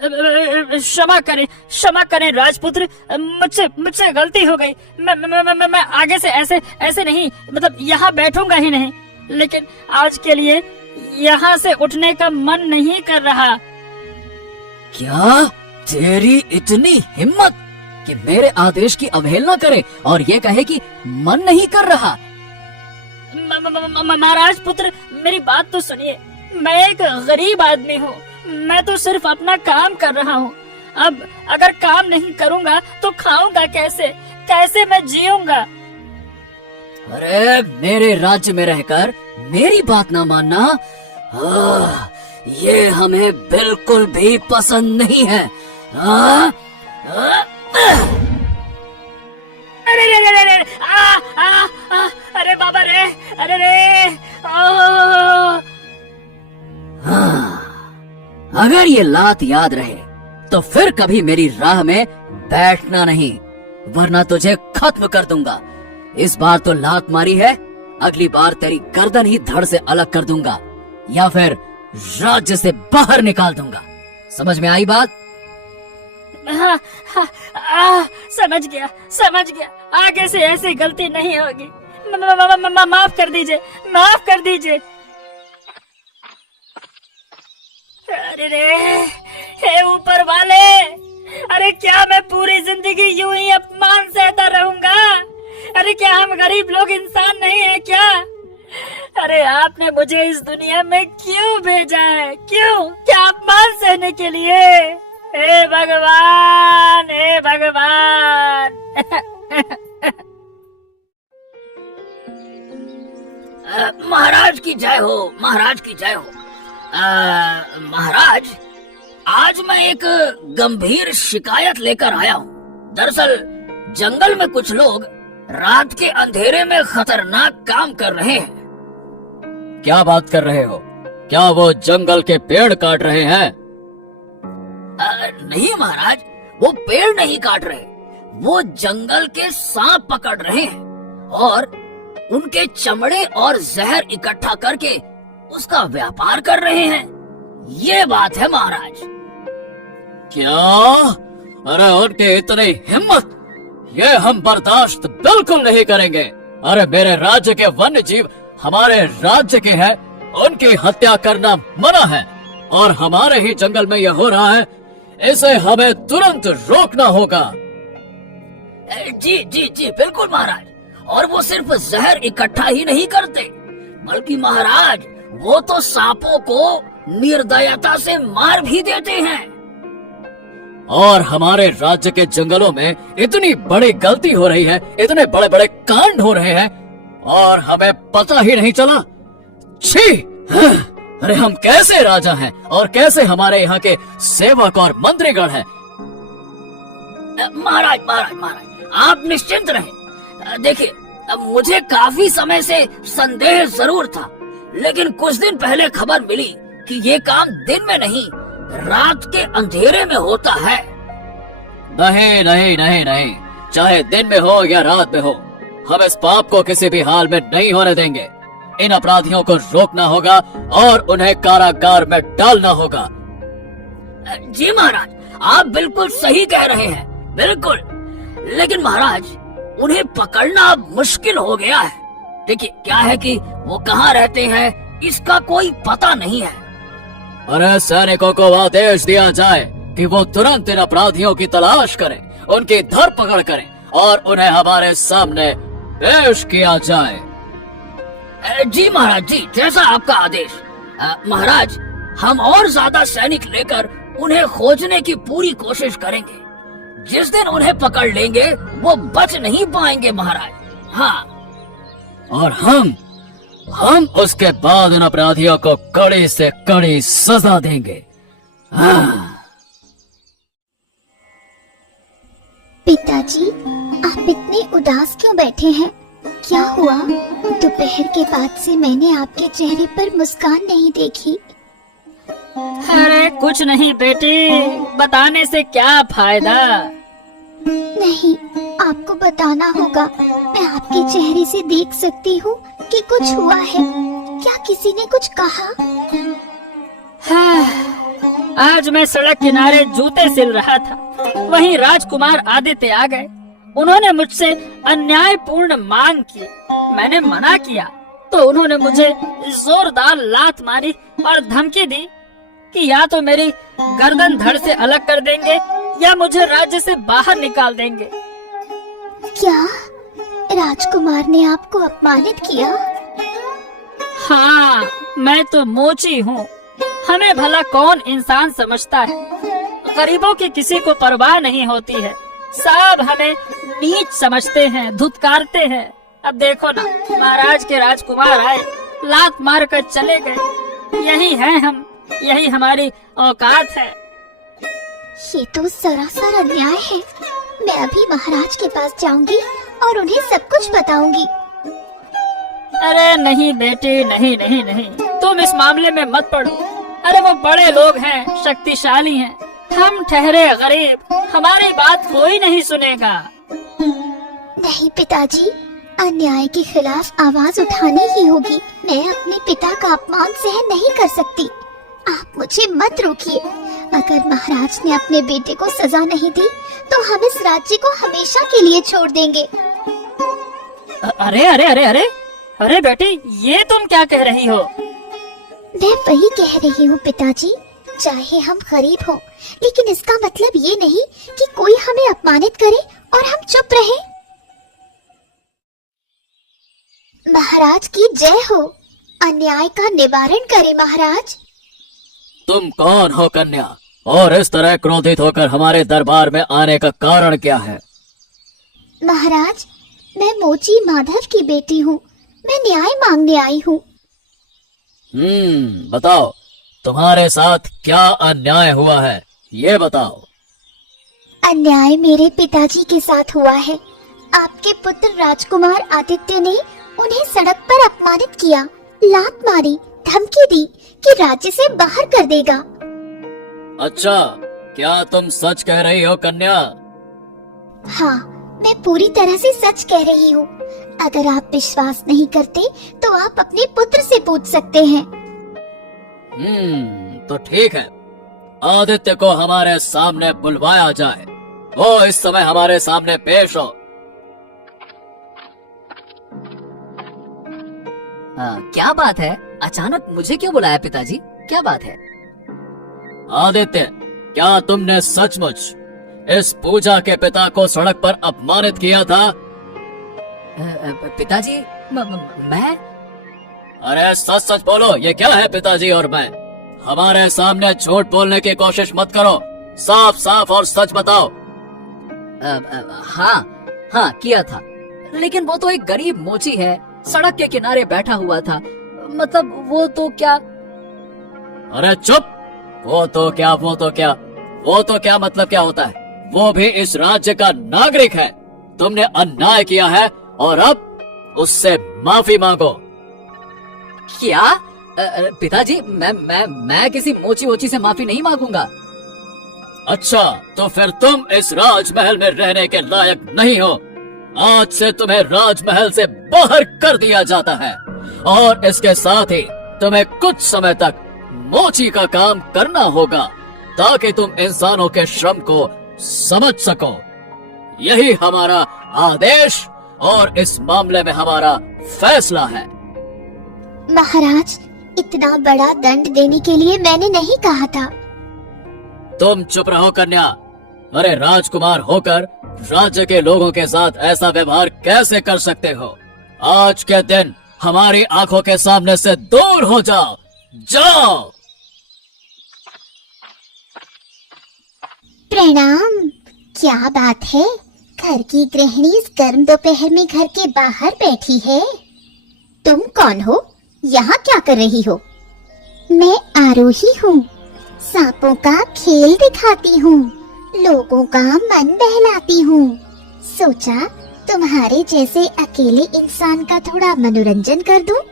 क्षमा करें राजपुत्र, मुझसे गलती हो गई। मैं आगे से ऐसे नहीं, मतलब यहाँ बैठूंगा ही नहीं। लेकिन आज के लिए यहाँ से उठने का मन नहीं कर रहा। क्या तेरी इतनी हिम्मत कि मेरे आदेश की अवहेलना करे और ये कहे कि मन नहीं कर रहा? महाराज पुत्र, मेरी बात तो सुनिए। मैं एक गरीब आदमी हूँ, मैं तो सिर्फ अपना काम कर रहा हूँ। अब अगर काम नहीं करूँगा तो खाऊंगा कैसे मैं जीऊंगा? अरे मेरे राज्य में रहकर मेरी बात ना मानना, ये हमें बिल्कुल भी पसंद नहीं है। अरे बाबा रे, अरे रे। अगर ये लात याद रहे तो फिर कभी मेरी राह में बैठना नहीं, वरना तुझे खत्म कर दूंगा। इस बार तो लात मारी है, अगली बार तेरी गर्दन ही धड़ से अलग कर दूंगा या फिर राज्य से बाहर निकाल दूंगा। समझ में आई बात? समझ गया। आगे से ऐसी गलती नहीं होगी। माफ कर दीजिए। अरे रे, हे ऊपर वाले, अरे क्या मैं पूरी जिंदगी यूं ही अपमान सहता रहूंगा? अरे क्या हम गरीब लोग इंसान नहीं है क्या? अरे आपने मुझे इस दुनिया में क्यों भेजा है? क्या अपमान सहने के लिए? हे भगवान। महाराज की जय हो। महाराज, आज मैं एक गंभीर शिकायत लेकर आया हूँ। दरअसल जंगल में कुछ लोग रात के अंधेरे में खतरनाक काम कर रहे हैं। क्या बात कर रहे हो? क्या वो जंगल के पेड़ काट रहे हैं? नहीं महाराज, वो पेड़ नहीं काट रहे, वो जंगल के सांप पकड़ रहे हैं और उनके चमड़े और जहर इकट्ठा करके उसका व्यापार कर रहे हैं। ये बात है महाराज। क्या? अरे उनके इतनी हिम्मत, ये हम बर्दाश्त बिल्कुल नहीं करेंगे। अरे मेरे राज्य के वन्य जीव हमारे राज्य के हैं, उनकी हत्या करना मना है और हमारे ही जंगल में यह हो रहा है, इसे हमें तुरंत रोकना होगा। जी बिल्कुल महाराज। और वो सिर्फ जहर इकट्ठा ही नहीं करते, बल्कि महाराज वो तो सांपों को निर्दयता से मार भी देते हैं। और हमारे राज्य के जंगलों में इतनी बड़ी गलती हो रही है, इतने बड़े बड़े कांड हो रहे हैं और हमें पता ही नहीं चला। छी! अरे हम कैसे राजा हैं और कैसे हमारे यहाँ के सेवक और मंत्रीगण हैं। महाराज आप निश्चिंत रहें। देखिए, मुझे काफी समय से संदेह जरूर था, लेकिन कुछ दिन पहले खबर मिली कि ये काम दिन में नहीं, रात के अंधेरे में होता है। नहीं, चाहे दिन में हो या रात में हो, हम इस पाप को किसी भी हाल में नहीं होने देंगे। इन अपराधियों को रोकना होगा और उन्हें कारागार में डालना होगा। जी महाराज, आप बिल्कुल सही कह रहे हैं, बिल्कुल। लेकिन महाराज, उन्हें पकड़ना अब मुश्किल हो गया है। देखिए, क्या है कि वो कहाँ रहते हैं इसका कोई पता नहीं है। अरे सैनिकों को आदेश दिया जाए कि वो तुरंत इन अपराधियों की तलाश करें, उनकी धरपकड़ करें और उन्हें हमारे सामने पेश किया जाए। जी महाराज जी, जैसा आपका आदेश। महाराज, हम और ज्यादा सैनिक लेकर उन्हें खोजने की पूरी कोशिश करेंगे। जिस दिन उन्हें पकड़ लेंगे वो बच नहीं पाएंगे महाराज। हाँ, और हम उसके बाद उन अपराधियों को कड़ी से कड़ी सजा देंगे। हाँ। पिताजी, आप इतने उदास क्यों बैठे हैं? क्या हुआ? दोपहर के बाद से मैंने आपके चेहरे पर मुस्कान नहीं देखी। अरे कुछ नहीं बेटी, बताने से क्या फायदा? नहीं, आपको बताना होगा। मैं आपके चेहरे से देख सकती हूँ कि कुछ हुआ है। क्या किसी ने कुछ कहा? आज मैं सड़क किनारे जूते सिल रहा था, वहीं राजकुमार आदित्य आ गए। उन्होंने मुझसे अन्यायपूर्ण मांग की। मैंने मना किया तो उन्होंने मुझे जोरदार लात मारी और धमकी दी कि या तो मेरी गर्दन धड़ से अलग कर देंगे या मुझे राज्य से बाहर निकाल देंगे। क्या राजकुमार ने आपको अपमानित किया? हाँ, मैं तो मोची हूँ। हमें भला कौन इंसान समझता है? गरीबों की किसी को परवाह नहीं होती है। सब हमें नीच समझते हैं, धुतकारते हैं। अब देखो ना, महाराज के राजकुमार आए, लात मार कर चले गए। यही है हम, यही हमारी औकात है। ये तो सरासर अन्याय है। मैं अभी महाराज के पास जाऊंगी और उन्हें सब कुछ बताऊंगी। अरे नहीं बेटी, नहीं नहीं नहीं, तुम इस मामले में मत पड़ो। अरे वो बड़े लोग हैं, शक्तिशाली हैं। हम ठहरे गरीब, हमारी बात कोई नहीं सुनेगा। नहीं पिताजी, अन्याय के खिलाफ आवाज उठानी ही होगी। मैं अपने पिता का अपमान सहन नहीं कर सकती। आप मुझे मत रोकिए। अगर महाराज ने अपने बेटे को सजा नहीं दी तो हम इस राज्य को हमेशा के लिए छोड़ देंगे। अरे अरे अरे अरे अरे बेटी, ये तुम क्या कह रही हो? मैं वही कह रही हूँ पिताजी। चाहे हम गरीब हों, लेकिन इसका मतलब ये नहीं कि कोई हमें अपमानित करे और हम चुप रहे। महाराज की जय हो। अन्याय का निवारण करे महाराज। तुम कौन हो कन्या, और इस तरह क्रोधित होकर हमारे दरबार में आने का कारण क्या है? महाराज, मैं मोची माधव की बेटी हूँ। मैं न्याय मांगने आई हूँ। बताओ, तुम्हारे साथ क्या अन्याय हुआ है, ये बताओ। अन्याय मेरे पिताजी के साथ हुआ है। आपके पुत्र राजकुमार आदित्य ने उन्हें सड़क पर अपमानित किया, लात मारी, धमकी दी कि राज्य से बाहर कर देगा। अच्छा, क्या तुम सच कह रही हो कन्या? हाँ, मैं पूरी तरह से सच कह रही हूँ। अगर आप विश्वास नहीं करते तो आप अपने पुत्र से पूछ सकते हैं। तो ठीक है, आदित्य को हमारे सामने बुलवाया जाए। वो इस समय हमारे सामने पेश हो। क्या बात है? अचानक मुझे क्यों बुलाया पिताजी? क्या बात है? आदित्य, क्या तुमने सचमुच इस पूजा के पिता को सड़क पर अपमानित किया था? पिताजी, मैं? अरे सच सच बोलो, ये क्या है पिताजी और मैं? हमारे सामने झूठ बोलने की कोशिश मत करो। साफ साफ और सच बताओ। हाँ किया था, लेकिन वो तो एक गरीब मोची है, सड़क के किनारे बैठा हुआ था। मतलब वो तो क्या? अरे चुप! वो तो क्या मतलब क्या होता है? वो भी इस राज्य का नागरिक है। तुमने अन्याय किया है और अब उससे माफी मांगो। क्या? पिताजी, मैं किसी मोची वोची से माफी नहीं मांगूंगा। अच्छा, तो फिर तुम इस राजमहल में रहने के लायक नहीं हो। आज से तुम्हें राजमहल से बाहर कर दिया जाता है और इसके साथ ही तुम्हें कुछ समय तक मोची का काम करना होगा ताकि तुम इंसानों के श्रम को समझ सको। यही हमारा आदेश और इस मामले में हमारा फैसला है। महाराज, इतना बड़ा दंड देने के लिए मैंने नहीं कहा था। तुम चुप रहो कन्या। अरे राजकुमार होकर राज्य के लोगों के साथ ऐसा व्यवहार कैसे कर सकते हो? आज के दिन हमारी आंखों के सामने से दूर हो जाओ। जाओ। प्रणाम। क्या बात है, घर की गृहिणी इस गर्म दोपहर में घर के बाहर बैठी है। तुम कौन हो? यहाँ क्या कर रही हो? मैं आरोही हूँ, सांपों का खेल दिखाती हूँ, लोगों का मन बहलाती हूँ। सोचा तुम्हारे जैसे अकेले इंसान का थोड़ा मनोरंजन कर दूं।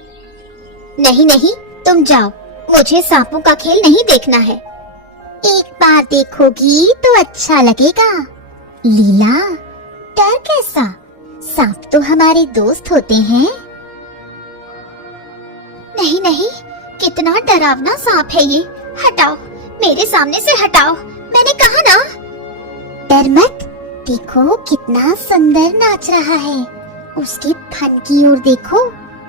नहीं नहीं, तुम जाओ, मुझे सांपों का खेल नहीं देखना है। एक बार देखोगी तो अच्छा लगेगा। लीला, डर कैसा? सांप तो हमारे दोस्त होते हैं। नहीं नहीं, कितना डरावना सांप है ये। हटाओ, मेरे सामने से हटाओ, मैंने कहा ना। डर मत, देखो कितना सुंदर नाच रहा है। उसके फन की ओर देखो,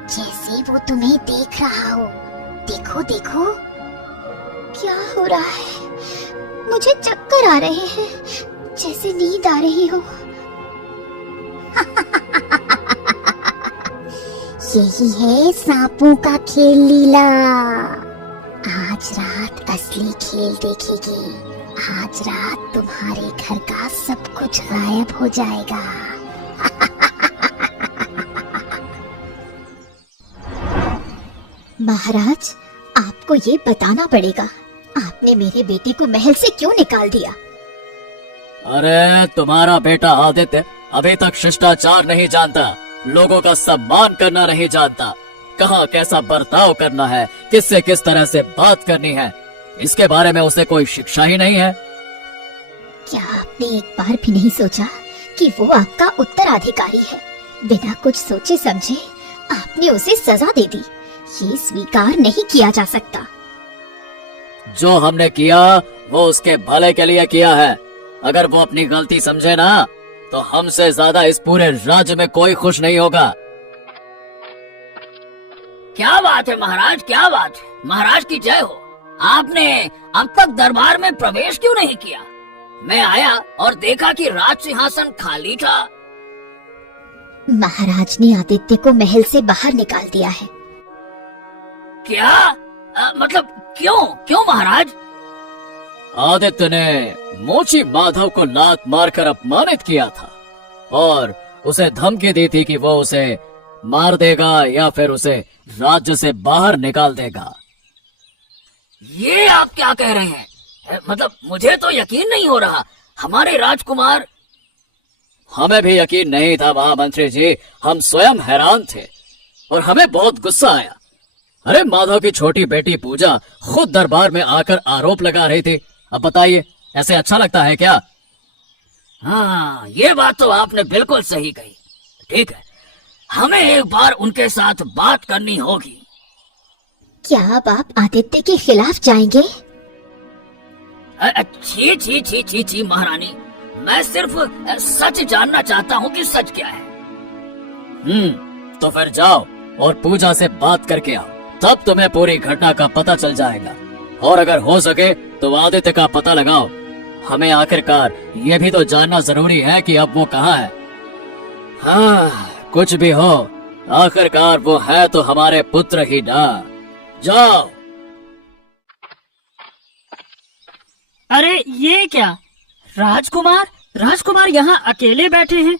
जैसे वो तुम्हें देख रहा हो। देखो देखो। क्या हो रहा है? मुझे चक्कर आ रहे हैं, जैसे नींद आ रही हो। यही है सांपों का खेल लीला। आज रात असली खेल देखेगी। आज रात तुम्हारे घर का सब कुछ गायब हो जाएगा। महाराज, आपको ये बताना पड़ेगा, आपने मेरे बेटे को महल से क्यों निकाल दिया? अरे तुम्हारा बेटा आदित्य अभी तक शिष्टाचार नहीं जानता, लोगों का सम्मान करना नहीं जानता, कहाँ कैसा बर्ताव करना है, किससे किस तरह से बात करनी है, इसके बारे में उसे कोई शिक्षा ही नहीं है। क्या आपने एक बार भी नहीं सोचा कि वो आपका उत्तराधिकारी है? बिना कुछ सोचे समझे आपने उसे सजा दे दी। ये स्वीकार नहीं किया जा सकता। जो हमने किया वो उसके भले के लिए किया है। अगर वो अपनी गलती समझे ना, तो हमसे ज्यादा इस पूरे राज्य में कोई खुश नहीं होगा। क्या बात है महाराज, क्या बात है। महाराज की जय हो। आपने अब तक दरबार में प्रवेश क्यों नहीं किया? मैं आया और देखा कि राज सिंहासन खाली था। महाराज ने आदित्य को महल से बाहर निकाल दिया है। क्या? मतलब क्यों क्यों महाराज? आदित्य ने मोची माधव को लात मारकर अपमानित किया था और उसे धमकी दी थी कि वो उसे मार देगा या फिर उसे राज्य से बाहर निकाल देगा। ये आप क्या कह रहे हैं? मतलब मुझे तो यकीन नहीं हो रहा। हमारे राजकुमार। हमें भी यकीन नहीं था महामंत्री जी, हम स्वयं हैरान थे और हमें बहुत गुस्सा आया। अरे माधव की छोटी बेटी पूजा खुद दरबार में आकर आरोप लगा रही थी। अब बताइए, ऐसे अच्छा लगता है क्या? हाँ, ये बात तो आपने बिल्कुल सही कही। ठीक है, हमें एक बार उनके साथ बात करनी होगी। क्या अब आप आदित्य के खिलाफ जाएंगे? छी छी छी छी छी महारानी, मैं सिर्फ सच जानना चाहता हूँ कि सच क्या है। तो फिर जाओ और पूजा से बात करके आओ, तब तुम्हें पूरी घटना का पता चल जाएगा। और अगर हो सके तो आदित्य का पता लगाओ। हमें आखिरकार ये भी तो जानना जरूरी है कि अब वो कहाँ है। हाँ, कुछ भी हो, आखिरकार वो है तो हमारे पुत्र ही ना। जाओ। अरे ये क्या, राजकुमार राजकुमार यहाँ अकेले बैठे हैं।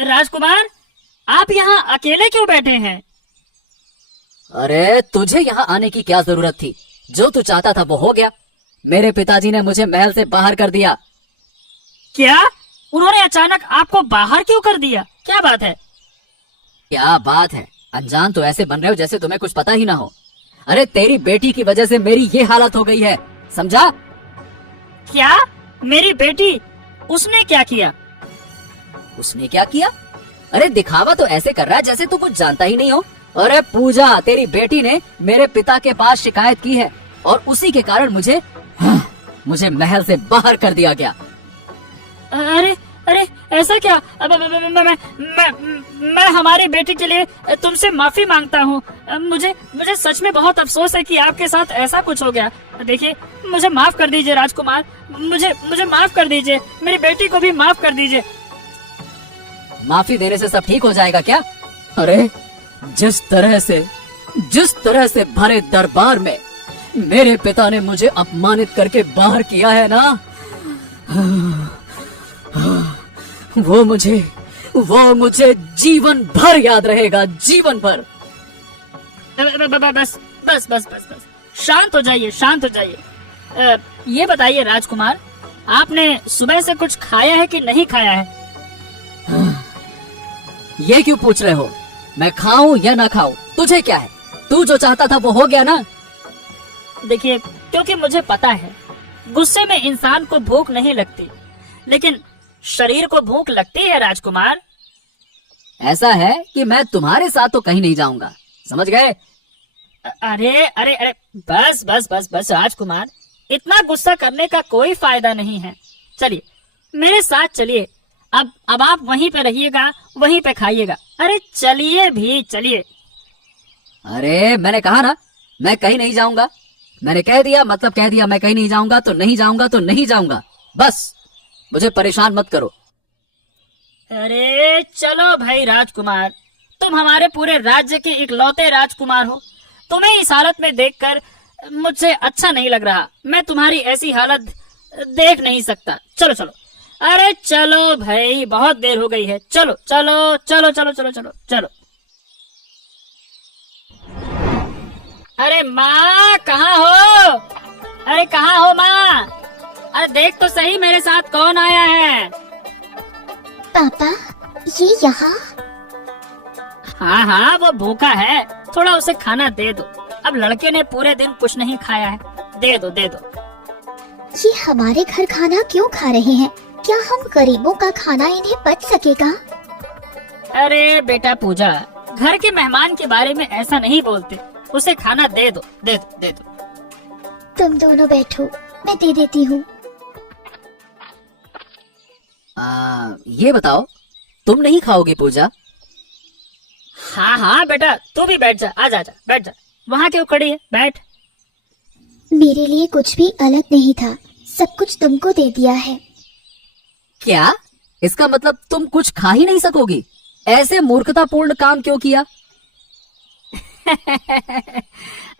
राजकुमार, आप यहाँ अकेले क्यों बैठे हैं? अरे तुझे यहाँ आने की क्या जरूरत थी? जो तू चाहता था वो हो गया। मेरे पिताजी ने मुझे महल से बाहर कर दिया। क्या? उन्होंने अचानक आपको बाहर क्यों कर दिया? क्या बात है? क्या बात है? अनजान तो ऐसे बन रहे हो जैसे तुम्हें कुछ पता ही ना हो। अरे तेरी बेटी की वजह से मेरी ये हालत हो गई है, समझा? क्या? मेरी बेटी? उसने क्या किया? उसने क्या किया? अरे दिखावा तो ऐसे कर रहा है जैसे तू कुछ जानता ही नहीं हो। अरे पूजा, तेरी बेटी ने मेरे पिता के पास शिकायत की है और उसी के कारण मुझे महल से बाहर कर दिया गया। अरे अरे ऐसा क्या? मैं हमारी बेटी के लिए तुमसे माफी मांगता हूँ। मुझे सच में बहुत अफसोस है कि आपके साथ ऐसा कुछ हो गया। देखिए, मुझे माफ कर दीजिए राजकुमार, मुझे माफ कर दीजिए। मेरी बेटी को भी माफ कर दीजिए। माफी देने से सब ठीक हो जाएगा क्या? अरे जिस तरह से भरे दरबार में मेरे पिता ने मुझे अपमानित करके बाहर किया है ना, वो मुझे जीवन भर याद रहेगा, जीवन भर। बस बस बस बस बस, शांत हो जाइए, शांत हो जाइए। ये बताइए राजकुमार, आपने सुबह से कुछ खाया है कि नहीं खाया है? ये क्यों पूछ रहे हो? मैं खाऊं या ना खाऊं, तुझे क्या है? तू जो चाहता था वो हो गया ना। देखिए, क्योंकि मुझे पता है गुस्से में इंसान को भूख नहीं लगती, लेकिन शरीर को भूख लगती है राजकुमार। ऐसा है कि मैं तुम्हारे साथ तो कहीं नहीं जाऊंगा, समझ गए? अरे अरे अरे, बस बस बस बस राजकुमार, इतना गुस्सा करने का कोई फायदा नहीं है। चलिए मेरे साथ चलिए। अब आप वहीं पे रहिएगा, वहीं पे खाइएगा। अरे चलिए भी, चलिए। अरे मैंने कहा ना, मैं कहीं नहीं जाऊंगा। मैंने कह दिया मतलब कह दिया, मैं कहीं नहीं जाऊंगा तो नहीं जाऊंगा तो नहीं जाऊंगा। बस मुझे परेशान मत करो। अरे चलो भाई राजकुमार, तुम हमारे पूरे राज्य के इकलौते राजकुमार हो। तुम्हें इस हालत में देखकर मुझसे अच्छा नहीं लग रहा। मैं तुम्हारी ऐसी हालत देख नहीं सकता। चलो चलो, अरे चलो भाई, बहुत देर हो गई है। चलो चलो चलो चलो चलो चलो चलो। अरे माँ कहाँ हो? अरे कहाँ हो माँ? अरे देख तो सही मेरे साथ कौन आया है। पापा, ये यहाँ? हाँ हाँ, वो भूखा है, थोड़ा उसे खाना दे दो। अब लड़के ने पूरे दिन कुछ नहीं खाया है, दे दो दे दो। ये हमारे घर खाना क्यों खा रहे हैं? क्या हम गरीबों का खाना इन्हें पच सकेगा? अरे बेटा पूजा, घर के मेहमान के बारे में ऐसा नहीं बोलते। उसे खाना दे दो दे दो दे दो। तुम दोनों बैठो, मैं दे देती हूँ। ये बताओ, तुम नहीं खाओगी पूजा? हाँ हाँ बेटा, तू भी बैठ जा, आ जा जा, बैठ जा। वहाँ क्यों खड़ी है, बैठ। मेरे लिए कुछ भी अलग नहीं था, सब कुछ तुमको दे दिया है। क्या? इसका मतलब तुम कुछ खा ही नहीं सकोगी? ऐसे मूर्खतापूर्ण काम क्यों किया?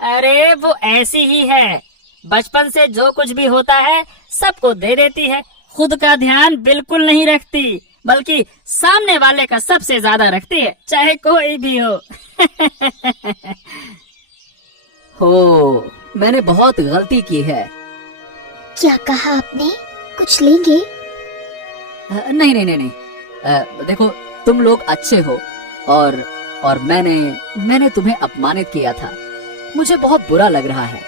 अरे वो ऐसी ही है, बचपन से जो कुछ भी होता है सबको दे देती है। खुद का ध्यान बिल्कुल नहीं रखती, बल्कि सामने वाले का सबसे ज्यादा रखती है, चाहे कोई भी हो। हो, मैंने बहुत गलती की है। क्या कहा आपने? कुछ लेंगे? नहीं नहीं नहीं नहीं, देखो तुम लोग अच्छे हो और मैंने तुम्हें अपमानित किया था। मुझे बहुत बुरा लग रहा है।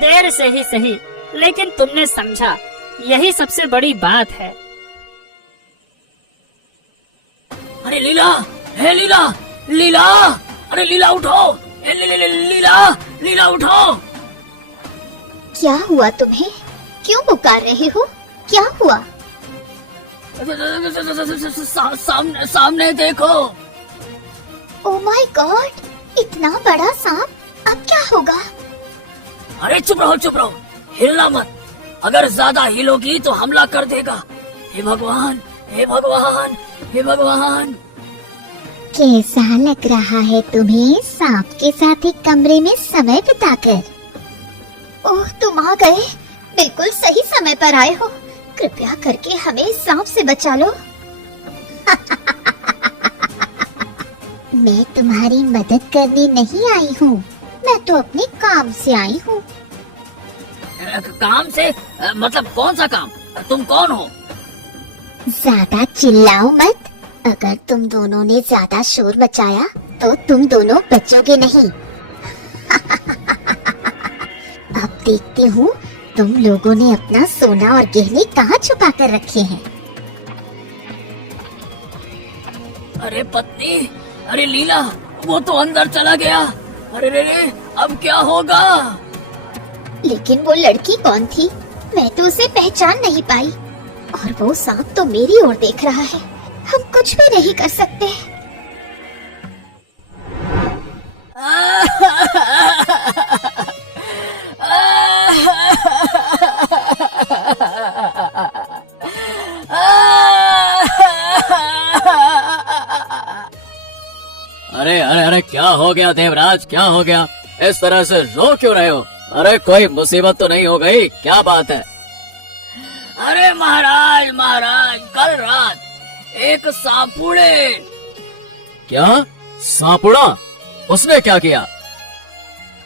देर से ही सही, लेकिन तुमने समझा, यही सबसे बड़ी बात है। अरे लीला, हे लीला, लीला, अरे लीला उठो, लीला, लीला उठो। क्या हुआ तुम्हें? क्यों पुकार रहे हो? क्या हुआ? सामने सामने देखो। ओ माय गॉड, इतना बड़ा सांप! अब क्या होगा? अरे चुप रहो, हिलना मत। अगर ज्यादा हिलोगी तो हमला कर देगा। हे भगवान, हे भगवान, हे भगवान। कैसा लग रहा है तुम्हें सांप के साथ एक कमरे में समय बिताकर? ओह, तुम आ गए, बिल्कुल सही समय पर आए हो। कृपया करके हमें इस सांप से बचा लो। मैं तुम्हारी मदद करने नहीं आई हूँ, मैं तो अपने काम से आई हूँ। काम से? मतलब कौन सा काम? तुम कौन हो? ज्यादा चिल्लाओ मत। अगर तुम दोनों ने ज्यादा शोर मचाया तो तुम दोनों बचोगे नहीं। अब देखती हूँ तुम लोगों ने अपना सोना और गहने कहाँ छुपा कर रखे हैं। अरे पत्नी, अरे लीला, वो तो अंदर चला गया। अरे रे रे, अब क्या होगा? लेकिन वो लड़की कौन थी? मैं तो उसे पहचान नहीं पाई, और वो सांप तो मेरी ओर देख रहा है। हम कुछ भी नहीं कर सकते। अरे अरे अरे, क्या हो गया देवराज, क्या हो गया? इस तरह से रो क्यों रहे हो? अरे कोई मुसीबत तो नहीं हो गई? क्या बात है? अरे महाराज महाराज, कल रात एक सांपुड़े। क्या सांपुड़ा? उसने क्या किया?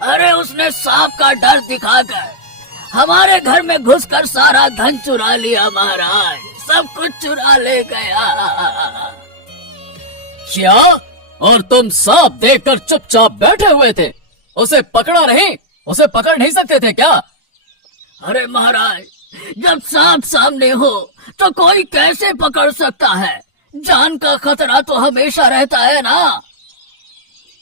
अरे उसने सांप का डर दिखाकर हमारे घर में घुसकर सारा धन चुरा लिया महाराज, सब कुछ चुरा ले गया। क्या? और तुम सांप देखकर चुपचाप बैठे हुए थे? उसे पकड़ा नहीं? उसे पकड़ नहीं सकते थे क्या? अरे महाराज, जब सांप सामने हो तो कोई कैसे पकड़ सकता है? जान का खतरा तो हमेशा रहता है ना।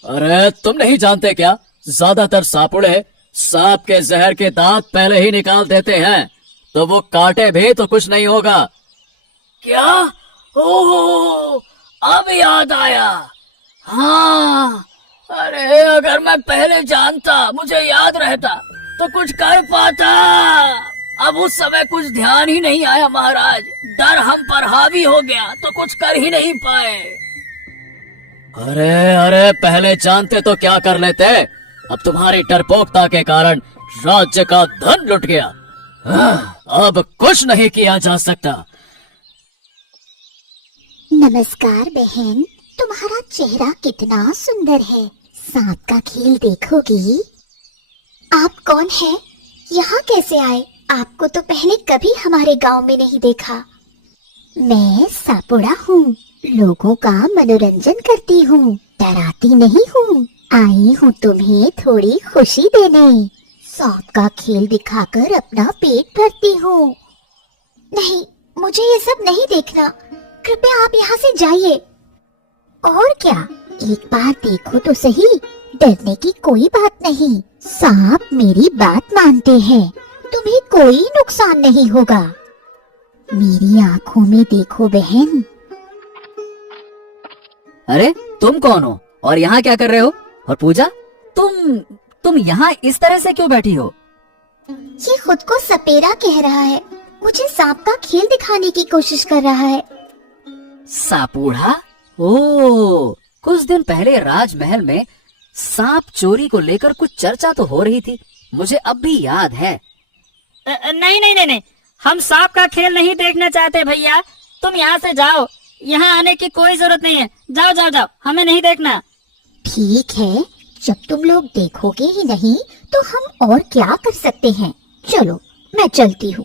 अरे तुम नहीं जानते क्या, ज्यादातर सापुड़े सांप के जहर के दांत पहले ही निकाल देते हैं, तो वो काटे भी तो कुछ नहीं होगा। क्या? ओह, अब याद आया। हाँ, अरे अगर मैं पहले जानता, मुझे याद रहता तो कुछ कर पाता। अब उस समय कुछ ध्यान ही नहीं आया महाराज, डर हम पर हावी हो गया तो कुछ कर ही नहीं पाए। अरे अरे पहले जानते तो क्या कर लेते। अब तुम्हारी डरपोकता के कारण राज्य का धन लुट गया। अब कुछ नहीं किया जा सकता। नमस्कार बहन, तुम्हारा चेहरा कितना सुंदर है। सांप का खेल देखोगी? आप कौन है? यहाँ कैसे आए? आपको तो पहले कभी हमारे गांव में नहीं देखा। मैं सापुड़ा हूँ, लोगों का मनोरंजन करती हूँ, डराती नहीं हूँ। आई हूँ तुम्हें थोड़ी खुशी देने। सांप का खेल दिखाकर अपना पेट भरती हूँ। नहीं, मुझे ये सब नहीं देखना। कृपया आप यहाँ से जाइए। और क्या, एक बार देखो तो सही, डरने की कोई बात नहीं। सांप मेरी बात मानते हैं, तुम्हें कोई नुकसान नहीं होगा। मेरी आंखों में देखो बहन। अरे तुम कौन हो और यहाँ क्या कर रहे हो? और पूजा, तुम यहाँ इस तरह से क्यों बैठी हो? ये खुद को सपेरा कह रहा है, मुझे सांप का खेल दिखाने की कोशिश कर रहा है। सापूढ़ा? ओ, कुछ दिन पहले राजमहल में सांप चोरी को लेकर कुछ चर्चा तो हो रही थी, मुझे अब भी याद है। नहीं नहीं नहीं नहीं, हम सांप का खेल नहीं देखना चाहते भैया। तुम यहाँ से जाओ, यहाँ आने की कोई जरूरत नहीं है। जाओ जाओ जाओ, हमें नहीं देखना। ठीक है, जब तुम लोग देखोगे ही नहीं तो हम और क्या कर सकते हैं। चलो मैं चलती हूँ।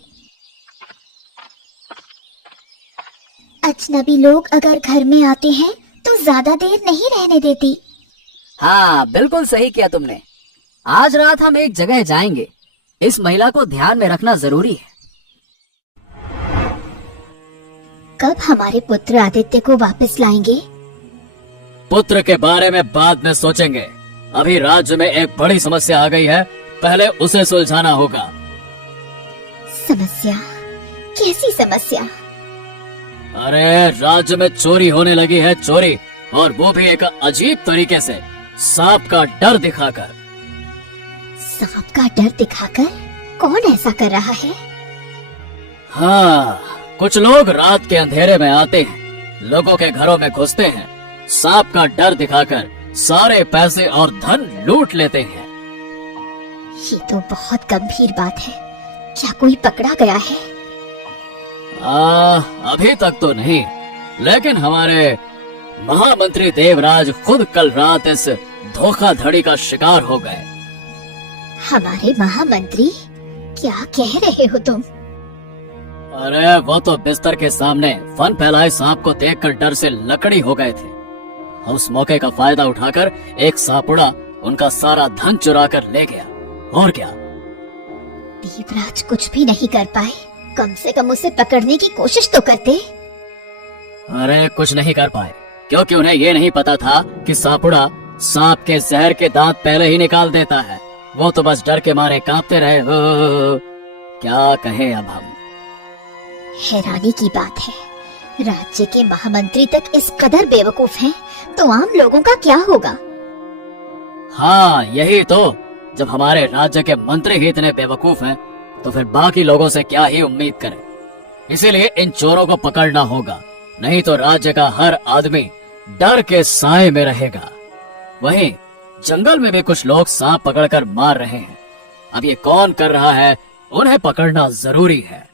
अजनबी लोग अगर घर में आते हैं तो ज्यादा देर नहीं रहने देती। हाँ, बिल्कुल सही किया तुमने। आज रात हम एक जगह जाएंगे, इस महिला को ध्यान में रखना जरूरी है। कब हमारे पुत्र आदित्य को वापस लाएंगे? पुत्र के बारे में बाद में सोचेंगे। अभी राज्य में एक बड़ी समस्या आ गई है, पहले उसे सुलझाना होगा। समस्या? कैसी समस्या? अरे राज्य में चोरी होने लगी है, चोरी, और वो भी एक अजीब तरीके से, सांप का डर दिखाकर। सांप का डर दिखाकर? कौन ऐसा कर रहा है? हाँ, कुछ लोग रात के अंधेरे में आते हैं, लोगों के घरों में घुसते हैं, सांप का डर दिखाकर सारे पैसे और धन लूट लेते हैं। ये तो बहुत गंभीर बात है। क्या कोई पकड़ा गया है? अभी तक तो नहीं, लेकिन हमारे महामंत्री देवराज खुद कल रात इस धोखाधड़ी का शिकार हो गए। हमारे महामंत्री? क्या कह रहे हो तुम? अरे वो तो बिस्तर के सामने फन फैलाए सांप को देखकर डर से लकड़ी हो गए थे। उस मौके का फायदा उठाकर एक सापुड़ा उनका सारा धन चुरा कर ले गया। और क्या? देवराज कुछ भी नहीं कर पाए, कम से कम उसे पकड़ने की कोशिश तो करते। अरे कुछ नहीं कर पाए, क्योंकि उन्हें ये नहीं पता था कि सापुड़ा सांप के जहर के दांत पहले ही निकाल देता है। वो तो बस डर के मारे कांपते रहे। क्या कहें अब हम। हैरानी की बात है, राज्य के महामंत्री तक इस कदर बेवकूफ हैं, तो आम लोगों का क्या होगा? हाँ यही तो, जब हमारे राज्य के मंत्री ही इतने बेवकूफ हैं, तो फिर बाकी लोगों से क्या ही उम्मीद करें। इसीलिए इन चोरों को पकड़ना होगा, नहीं तो राज्य का हर आदमी डर के साए में रहेगा। वहीं जंगल में भी कुछ लोग सांप पकड़कर मार रहे हैं। अब ये कौन कर रहा है, उन्हें पकड़ना जरूरी है।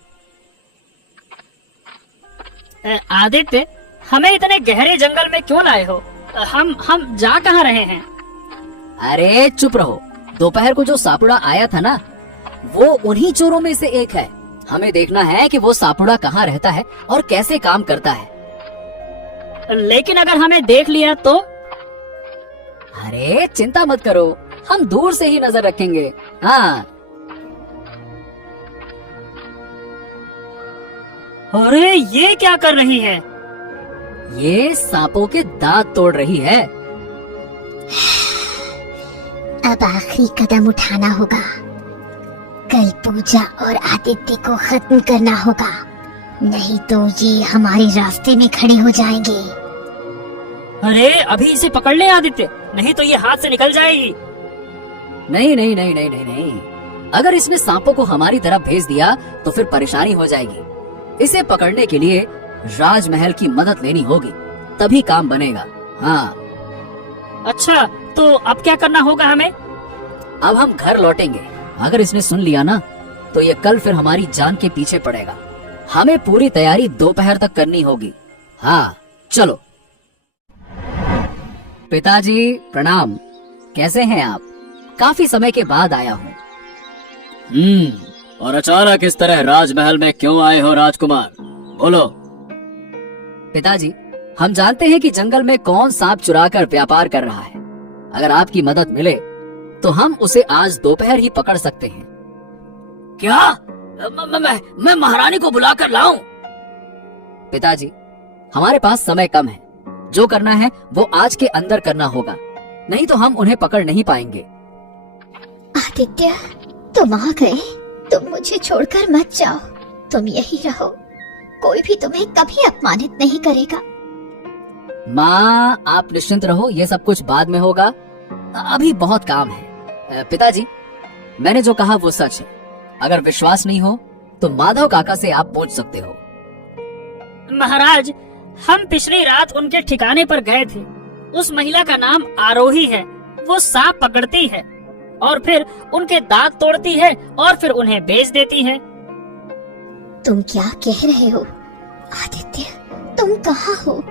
आदित्य, हमें इतने गहरे जंगल में क्यों लाए हो? हम जा कहाँ रहे हैं? अरे चुप रहो, दोपहर को जो सापुड़ा आया था ना, वो उन्हीं चोरों में से एक है। हमें देखना है कि वो सापुड़ा कहाँ रहता है और कैसे काम करता है। लेकिन अगर हमें देख लिया तो? अरे चिंता मत करो, हम दूर से ही नजर रखेंगे। हाँ। अरे ये क्या कर रही है? ये सांपों के दांत तोड़ रही है। अब आखिरी कदम उठाना होगा। कल पूजा और आदित्य को खत्म करना होगा, नहीं तो ये हमारे रास्ते में खड़े हो जाएंगे। अरे अभी इसे पकड़ ले आदित्य, नहीं तो ये हाथ से निकल जाएगी। नहीं नहीं नहीं नहीं नहीं नहीं, अगर इसने सांपों को हमारी तरफ भेज दिया तो फिर परेशानी हो जाएगी। इसे पकड़ने के लिए राजमहल की मदद लेनी होगी, तभी काम बनेगा। हाँ, अच्छा तो अब क्या करना होगा हमें? अब हम घर लौटेंगे। अगर इसने सुन लिया ना तो ये कल फिर हमारी जान के पीछे पड़ेगा। हमें पूरी तैयारी दोपहर तक करनी होगी। हाँ चलो। पिताजी प्रणाम, कैसे हैं आप? काफी समय के बाद आया हूँ। और अचानक इस तरह राजमहल में क्यों आए हो राजकुमार? बोलो। पिताजी, हम जानते हैं कि जंगल में कौन सांप चुरा कर व्यापार कर रहा है। अगर आपकी मदद मिले तो हम उसे आज दोपहर ही पकड़ सकते हैं। क्या? मैं महारानी को बुलाकर लाऊं? पिताजी, हमारे पास समय कम है। जो करना है वो आज के अंदर करना होगा, नहीं तो हम उन्हें पकड़ नहीं पाएंगे। आदित्य, तुम आ गए। तुम मुझे छोड़कर मत जाओ, तुम यही रहो। कोई भी तुम्हें कभी अपमानित नहीं करेगा। माँ, आप निश्चिंत रहो, ये सब कुछ बाद में होगा। अभी बहुत काम है। पिताजी, मैंने जो कहा वो सच है। अगर विश्वास नहीं हो तो माधव काका से आप पूछ सकते हो। महाराज, हम पिछली रात उनके ठिकाने पर गए थे। उस महिला का नाम आरोही है। वो सांप पकड़ती है और फिर उनके दांत तोड़ती है और फिर उन्हें बेच देती है। तुम क्या कह रहे हो? आदित्य, तुम कहाँ हो?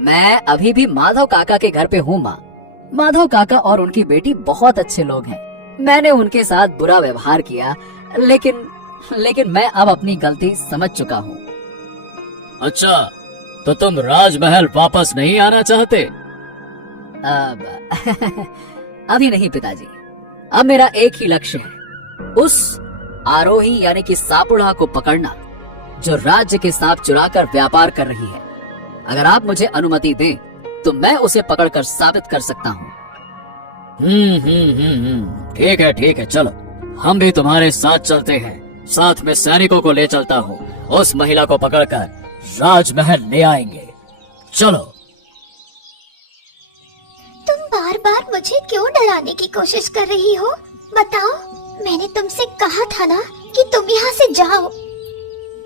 मैं अभी भी माधव काका के घर पे हूँ माँ। माधव काका और उनकी बेटी बहुत अच्छे लोग हैं। मैंने उनके साथ बुरा व्यवहार किया, लेकिन मैं अब अपनी गलती समझ चुका हूँ। अच्छा, तो तुम राजमहल वापस नहीं आना चाहते? अब अभी नहीं पिताजी। अब मेरा एक ही लक्ष्य है, उस आरोही यानी कि सापुड़ा को पकड़ना, जो राज्य के सांप चुराकर व्यापार कर रही है। अगर आप मुझे अनुमति दें तो मैं उसे पकड़कर साबित कर सकता हूँ। ठीक है, चलो हम भी तुम्हारे साथ चलते हैं। साथ में सैनिकों को ले चलता हूँ। उस महिला को पकड़कर राजमहल ले आएंगे। चलो। तुम बार बार मुझे क्यों डराने की कोशिश कर रही हो? बताओ, मैंने तुमसे कहा था ना कि तुम यहाँ से जाओ।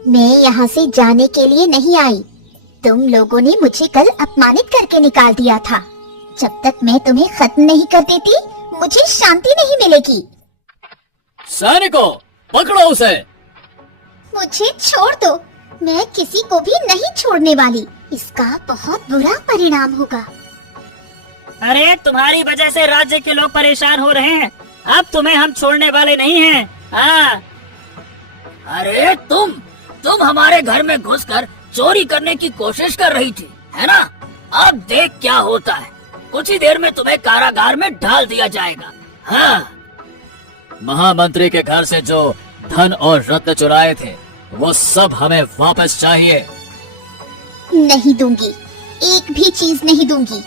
मैं यहाँ से जाने के लिए नहीं आई। तुम लोगों ने मुझे कल अपमानित करके निकाल दिया था। जब तक मैं तुम्हें खत्म नहीं कर देती, मुझे शांति नहीं मिलेगी। सैनिकों, पकड़ो उसे। मुझे छोड़ दो, मैं किसी को भी नहीं छोड़ने वाली। इसका बहुत बुरा परिणाम होगा। अरे तुम्हारी वजह से राज्य के लोग परेशान हो रहे हैं। अब तुम्हें हम छोड़ने वाले नहीं हैं। हाँ। अरे तुम हमारे घर में घुसकर चोरी करने की कोशिश कर रही थी, है ना? अब देख क्या होता है। कुछ ही देर में तुम्हें कारागार में डाल दिया जाएगा। हाँ। महामंत्री के घर से जो धन और रत्न चुराए थे वो सब हमें वापस चाहिए। नहीं दूंगी, एक भी चीज नहीं दूंगी।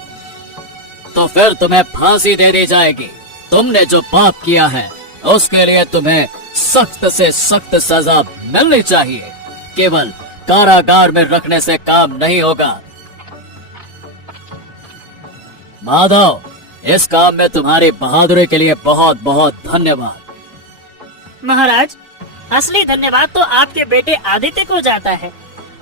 तो फिर तुम्हें फांसी दे दी जाएगी। तुमने जो पाप किया है उसके लिए तुम्हें सख्त से सख्त सजा मिलनी चाहिए। केवल कारागार में रखने से काम नहीं होगा। माधव, इस काम में तुम्हारी बहादुरी के लिए बहुत बहुत धन्यवाद। महाराज, असली धन्यवाद तो आपके बेटे आदित्य को जाता है।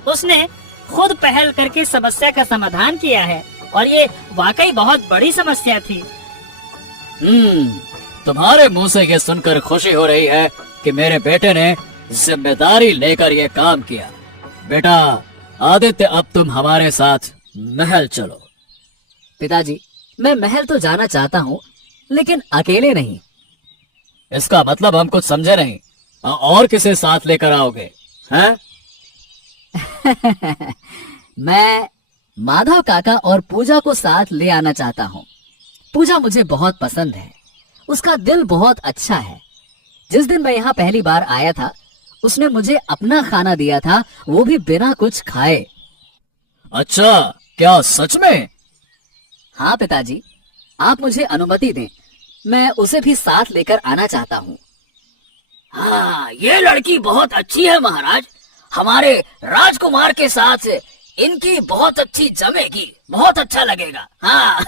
उसने खुद पहल करके समस्या का समाधान किया है और ये वाकई बहुत बड़ी समस्या थी। तुम्हारे मुंह से ये सुनकर खुशी हो रही है कि मेरे बेटे ने जिम्मेदारी लेकर ये काम किया। बेटा आदित्य, अब तुम हमारे साथ महल चलो। पिताजी, मैं महल तो जाना चाहता हूँ, लेकिन अकेले नहीं। इसका मतलब हम कुछ समझे नहीं। और किसे साथ लेकर आओगे? हैं? मैं माधव काका और पूजा को साथ ले आना चाहता हूँ। पूजा मुझे बहुत पसंद है। उसका दिल बहुत अच्छा है। जिस दिन मैं यहाँ पहली बार आया था, उसने मुझे अपना खाना दिया था, वो भी बिना कुछ खाए। अच्छा, क्या सच में? हाँ पिताजी, आप मुझे अनुमति दें, मैं उसे भी साथ लेकर आना चाहता हूँ। हाँ, ये लड़की बहुत अच्छी है महाराज। हमारे राजकुमार के साथ इनकी बहुत अच्छी जमेगी, बहुत अच्छा लगेगा। हाँ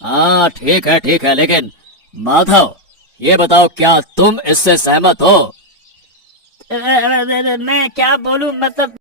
हाँ ठीक है, लेकिन माधव ये बताओ, क्या तुम इससे सहमत हो? मैं क्या बोलूं, मतलब